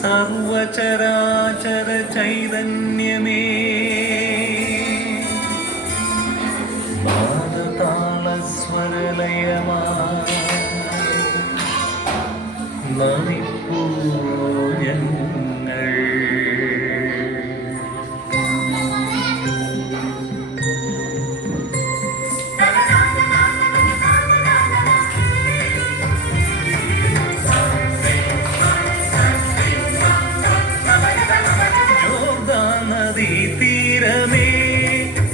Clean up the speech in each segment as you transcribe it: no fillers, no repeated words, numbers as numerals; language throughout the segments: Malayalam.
സർവചരാചര ചൈതന്യമേ നാദതാളസ്വരലയമാ നമിപ്പൂ ഞങ്ങൾ. തീരമേ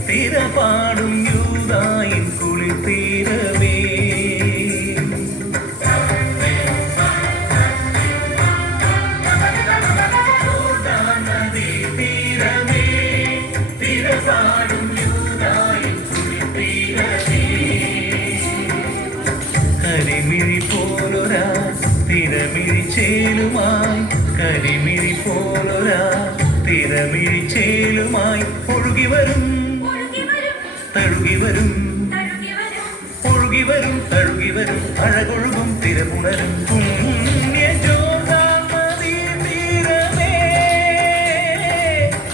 തിരപാടും യൂദായിൻ കുളിർത്തീരമേ തീരമേ തിരപാടും യൂദായിൻ കുളിർത്തീരമേ കരിമിഴി പോലൊരാ തിരമിഴിച്ചേലുമായി കരിമിഴി പോലൊരാ തിരമിഴിച്ചേലുമായി ഒഴുകി വരും തഴുകി വരും ഒഴുകി വരും തഴുകി വരും അഴകൊഴുകും തിരപുണരും തീരമേ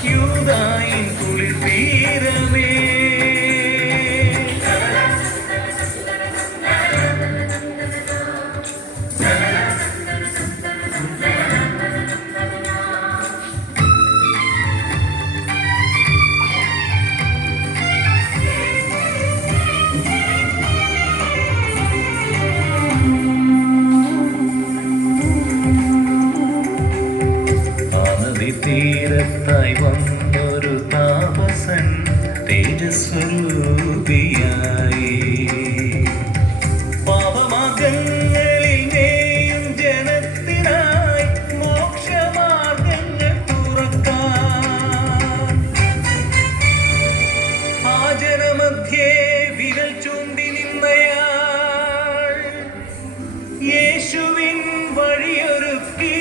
യൂദായിൻ കുളിർ തീരമേ. തീരത്തായി വന്നൊരു താപസൻ തേജസ്വരൂപിയായി പാപമാർഗങ്ങളിൽ നേയും ജനത്തിനായി മോക്ഷമാർഗങ്ങൾ തുറക്കാൻ ആ ജനമധ്യേ വിരൽ ചൂണ്ടി നിന്നയാൾ യേശുവിൻ വഴിയൊരുക്കി.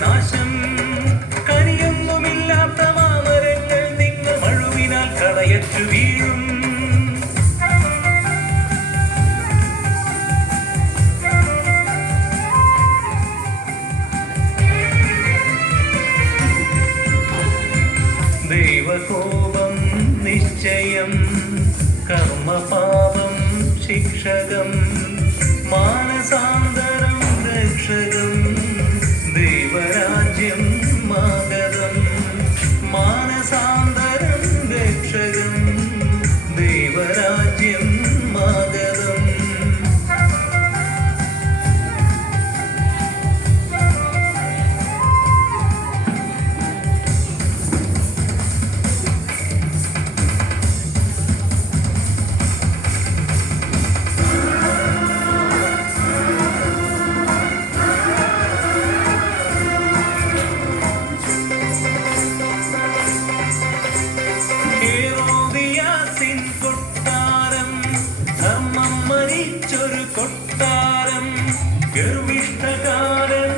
നാശം കനിയൊന്നുമില്ലാത്ത മാമരങ്ങൾ നിങ്ങൾ മഴുവിനാൽ കളയച്ചു വീഴും. ദൈവകോപം നിശ്ചയം കർമ്മപാപം ശിക്ഷകം മാനസാന്തരം രക്ഷകം ദൈവരാജ്യം മാഗതം മാനസാന്തരം രക്ഷകം ദൈവരാജ്യം മാഗതം. ധർമ്മം മരിച്ചൊരു കൊട്ടാരം ഗർവിഷ്ഠകാരൻ